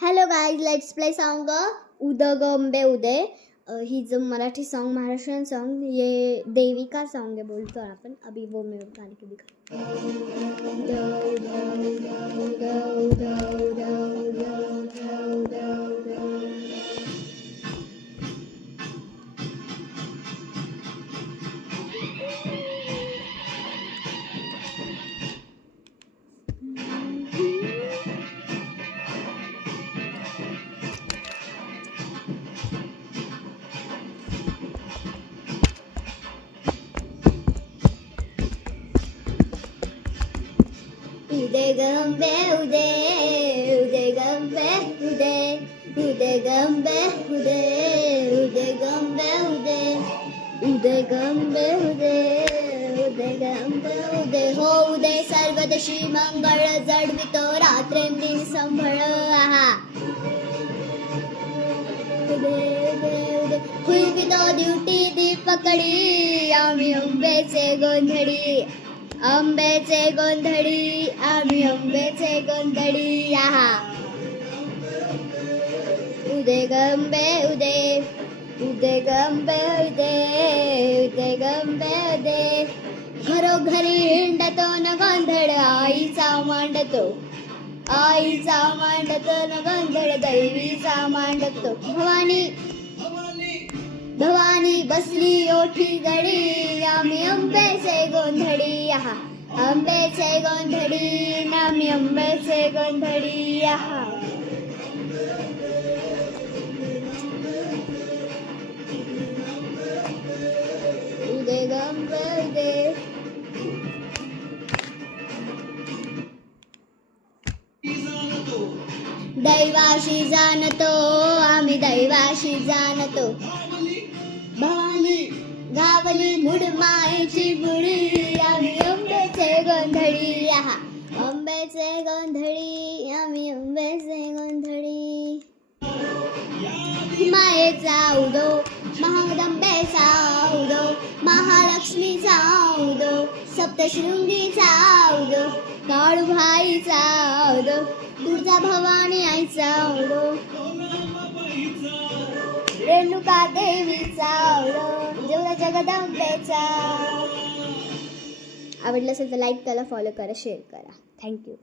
Hello guys, let's play song उदगंबे उदय. ही जो मराठी सॉन्ग, महाराष्ट्रीयन सॉन्ग, ये देविका सॉन्ग है बोलतो आपण. अभी वो मैं गाने के दिखा. उदगंबे उदय, उदगंबे उदय, उदगंबे उदय, उदगंबे उदय, उदगंबे उदय, उदगंबे उदय. हो उदय सर्वदशी मंगळ, जडवितो रात्रेंदिन संभळ. आहा उदय उदय उदय. हुलवितो ड्युटी दीपकडी, आम्ही अंबेचे गोंधळी. आंब्याचे गोंधळी, आम्ही आंब्याचे गोंधळी. आहा उदगंबे उदय, उदगंबे उदय, उदगंबे उदय. घरोघरी हिंडतो न गोंधळ, आईचा मांडतो, आईचा मांडतो न गोंधळ, दैवीचा मांडतो. भवानी भवानी बसली ओठी गडी, आम्ही आंब्याचे गोंधळी. आहा आंब्याचे गोंधळी, आम्ही आंब्याचे गोंधळी. आहा उदगंबे उदय. दैवाशी जाणतो, आम्ही दैवाशी जाणतो. भवानी गावली मुड मायेची बुडी, आम्ही आंब्याचे गोंधळी. आहा आंब्याचे गोंधळी, आम्ही आंब्याचे गोंधळी. मायेचा उदो, महादंबेचा उदो, महालक्ष्मीचा उदो, सप्तशृंगीचा उदो, काळूभाईचा उदो, तुळजा भवानी आईचा उदो, रेणुका देवीचा उदो, जेवढा जगदंबेचा. आवडलं असेल तर लाईक करा, फॉलो करा, शेअर करा. थँक्यू.